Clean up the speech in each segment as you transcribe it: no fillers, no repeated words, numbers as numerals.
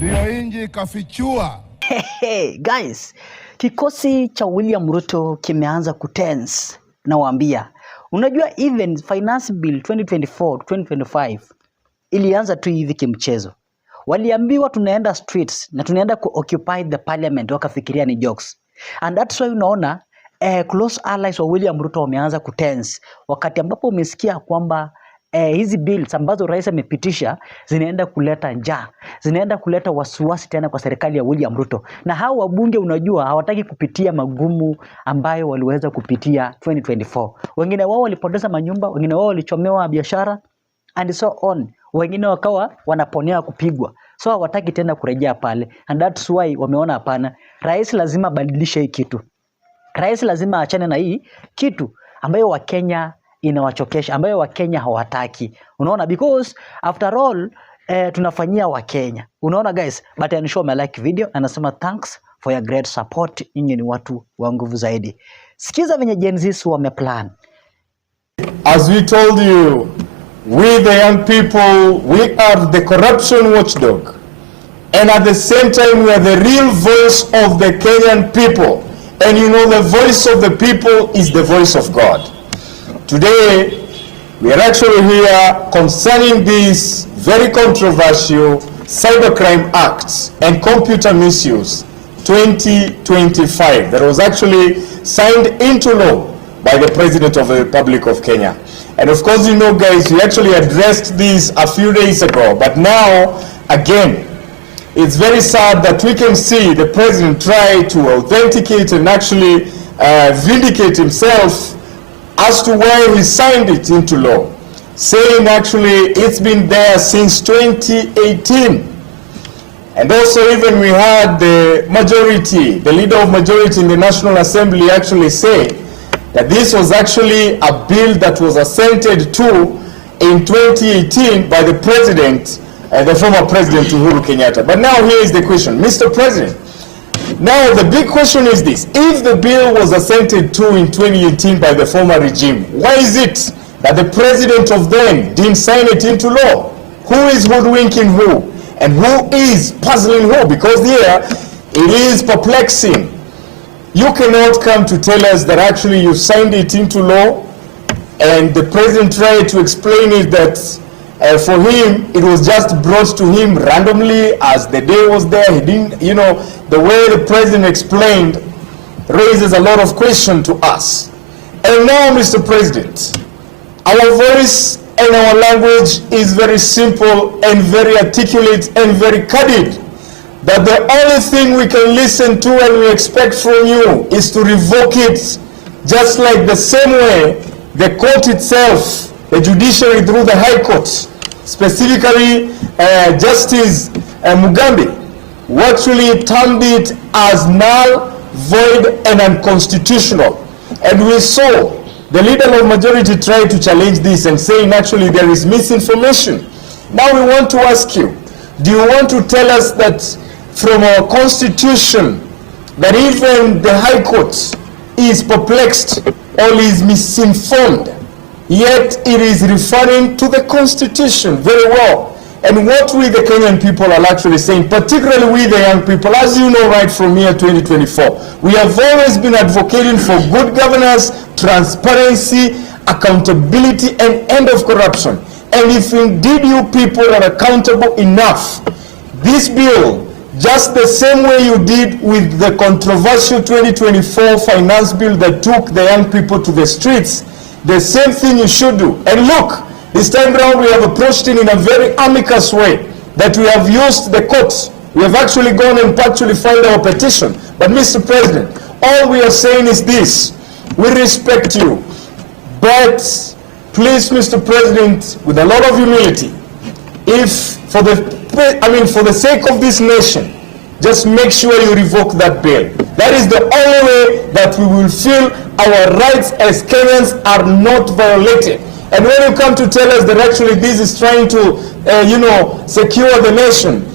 Ndio inji kafichua. Hey, guys, kikosi cha William Ruto kimeanza kutense. Nawaambia, unajua even finance bill 2024-2025 ilianza tu hivi kimchezo. Waliambiwa tunaenda streets na tunaenda occupy the parliament, wakafikiria ni jokes. And that's why unaona close allies wa William Ruto wameanza kutense wakati ambapo umesikia kwamba hizi bills ambazo rais amepitisha zinaenda kuleta njaa, zinaenda kuleta wasiwasi tena kwa serikali ya William Ruto. Na hao wabunge unajua hawataki kupitia magumu ambayo waliweza kupitia 2024. Wengine wao walipoteza manyumba, wengine wao walichomewa biashara and so on. Wengine wakawa wanaponea kupigwa. So hawataki tena kurejea pale. And that's why wameona hapana, rais lazima badilishe hii kitu. Rais lazima aachane na hii kitu ambayo Wakenya inawachokesha, ambayo Wakenya hawataki. Unaona, because after all tunafanyia Wakenya. Unaona guys, but I'm sure me like video na nasema thanks for your great support. Nyinyi ni watu wa nguvu zaidi. Sikiza venye Gen Z wameplan. As we told you, we the young people, we are the corruption watchdog. And at the same time, we are the real voice of the Kenyan people. And you know, the voice of the people is the voice of God. Today, we are actually here concerning this very controversial Cybercrime Act and Computer Misuse 2025 that was actually signed into law by the President of the Republic of Kenya. And of course, you know guys, we actually addressed this a few days ago, but now, again, it's very sad that we can see the President try to authenticate and actually vindicate himself as to why he signed it into law, saying actually it's been there since 2018. And also even we had the majority, the leader of majority in the National Assembly actually say that this was actually a bill that was assented to in 2018 by the President, the former President Uhuru Kenyatta. But now here is the question, Mr. President. Now the big question is this: if the bill was assented to in 2018 by the former regime, why is it that the president of then didn't sign it into law? Who is hoodwinking who? And who is puzzling who? Because here it is perplexing. You cannot come to tell us that actually you signed it into law, and the president tried to explain it that for him, it was just brought to him randomly as the day was there. He didn't, you know, the way the president explained raises a lot of questions to us. And now, Mr. President, our voice and our language is very simple and very articulate and very candid. That the only thing we can listen to and we expect from you is to revoke it, just like the same way the court itself, the judiciary through the High Court, specifically Justice Mugambi, who actually termed it as null, void, and unconstitutional. And we saw the leader of majority try to challenge this and saying actually there is misinformation. Now we want to ask you, do you want to tell us that from our constitution that even the High Court is perplexed or is misinformed, yet it is referring to the Constitution very well? And what we the Kenyan people are actually saying, particularly we the young people, as you know right from here 2024, we have always been advocating for good governance, transparency, accountability, and end of corruption. And if indeed you people are accountable enough, this bill, just the same way you did with the controversial 2024 finance bill that took the young people to the streets, the same thing you should do. And look, this time around we have approached it in a very amicus way, that we have used the courts. We have actually gone and actually filed our petition. But Mr. President, all we are saying is this: we respect you, but please, Mr. President, with a lot of humility, if for the sake of this nation, just make sure you revoke that bill. That is the only way that we will feel our rights as Kenyans are not violated. And when you come to tell us that actually this is trying to, secure the nation,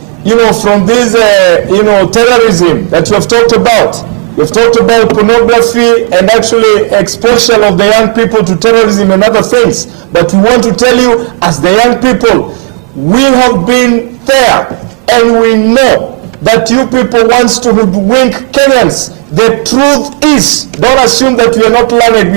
from this, terrorism that you have talked about. You've talked about pornography and actually exposure of the young people to terrorism and other things. But we want to tell you, as the young people, we have been there And we know that you people wants to hoodwink Kenyans. The truth is, don't assume that we are not learned,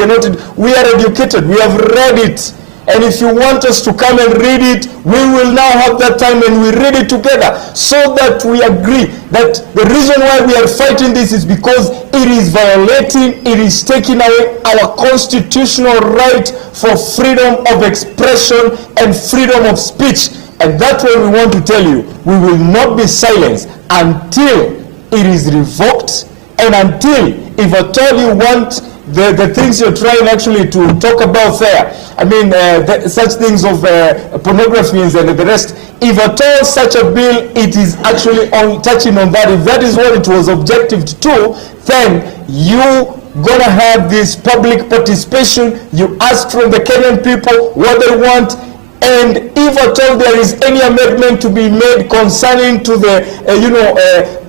we are educated, we have read it. And if you want us to come and read it, we will now have that time and we read it together, so that we agree that the reason why we are fighting this is because it is violating, it is taking away our constitutional right for freedom of expression and freedom of speech. And that's why we want to tell you, we will not be silenced until it is revoked, and until, if at all you want the things you're trying actually to talk about there, I mean, such things of pornography and the rest, if at all such a bill, it is actually touching on that, if that is what it was objective to, then you gonna have this public participation. You ask from the Kenyan people what they want, and if at all there is any amendment to be made concerning to the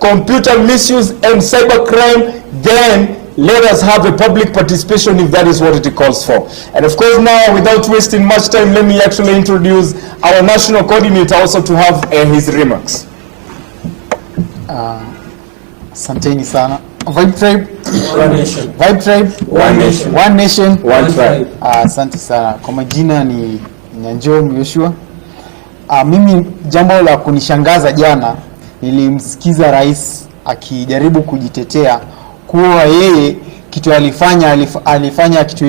computer misuse and cybercrime, then let us have a public participation if that is what it calls for. And of course, now, without wasting much time, let me actually introduce our national coordinator also to have his remarks. Asanteni sana. Vibe Tribe, One Nation. Vibe Tribe, One Nation. One Nation, One Tribe. Asante sana. Kwa majina ni Nyanjo Yoshua. Mimi jambo la kunishangaza jana, nilimsikiza rais akijaribu kujitetea kuwa yeye kitu alifanya kitu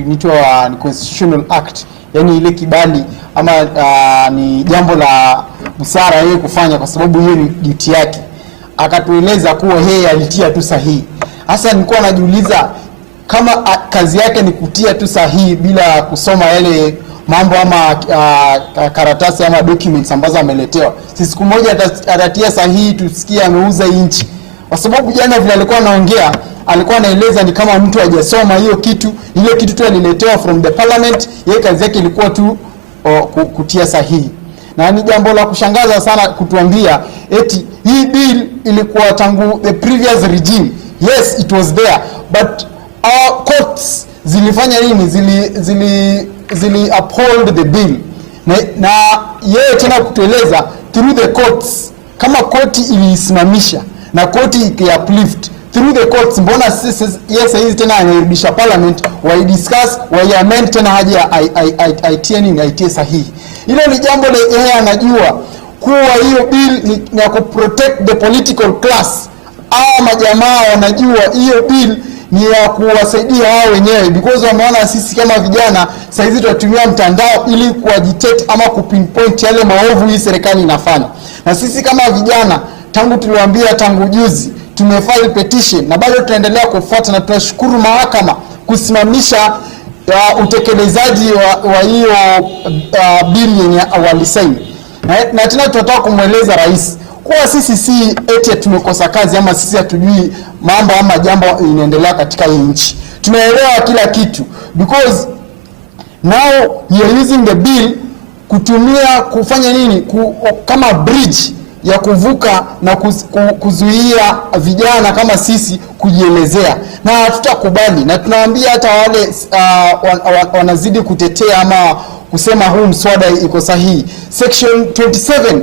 inaitwa constitutional act, yani ile kibali ama ni jambo la busara yeye kufanya kwa sababu hiyo ni duty yake. Akatueleza kuwa yeye alitia tu sahihi. Hasa nilikuwa najiuliza kama kazi yake ni kutia tu sahihi bila kusoma yale mambo ama karatasi ama documents ambazo ameletewa, siku moja atatia sahihi tusikie ameuza inchi. Kwa sababu jana vile alikuwa anaongea, alikuwa anaeleza ni kama mtu hajasoma hiyo kitu, ile kitu tu aliletewa from the parliament, yeye kazi yake ilikuwa tu kutia sahihi. Na ni jambo la kushangaza sana kutuambia eti hii bill ilikuwa tangu the previous regime. Yes, it was there, but our courts zilifanya nini? Zili uphold the bill. Na yeye tena kutueleza through the courts, kama koti ilisimamisha na koti iki-uplift through the courts, mbona sisi yes hizi tena anarudisha parliament wa discuss wa amend tena haja aitie sahihi. Hilo ni jambo la yeye anajua kuwa hiyo bill ni ya kuprotect the political class. Majamaa wanajua hiyo bill ni ya kuwasaidia hao wenyewe, because wameona sisi kama vijana saizi tunatumia mtandao ili kuagitate ama kupinpoint yale maovu hii serikali inafanya. Na sisi kama vijana tangu tuliwaambia tangu juzi tumefile petition na bado tunaendelea kufuata, na tunashukuru mahakama kusimamisha utekelezaji wa hiyo bill yenye walisaini. Na tena tunataka kumweleza rais kwa sisi si eti tumekosa kazi ama sisi hatujui mambo ama jambo inaendelea katika hii nchi. Tunaelewa kila kitu, because now you are using the bill kufanya nini kama bridge ya kuvuka na kuzuia vijana kama sisi kujielezea, na tutakubali. Na tunawaambia hata wale wanazidi kutetea ama kusema huu mswada iko sahihi, section 27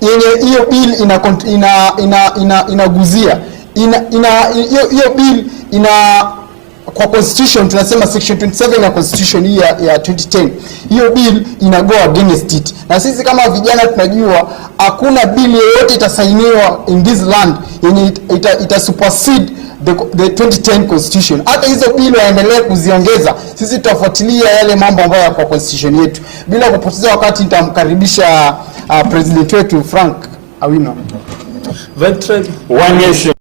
yenye hiyo bill inaguzia hiyo bill kwa constitution tunasema section 27 ya constitution hii ya 2010, hiyo bill go against it. Na sisi kama vijana tunajua hakuna bill yoyote itasainiwa in this land yenye ita supersede the 2010 constitution. Hata hizo bill waendelee kuziongeza, sisi tutafuatilia yale mambo ambayo kwa constitution yetu. Bila kupoteza wakati nitamkaribisha president wetu Frank Awino. One Nation.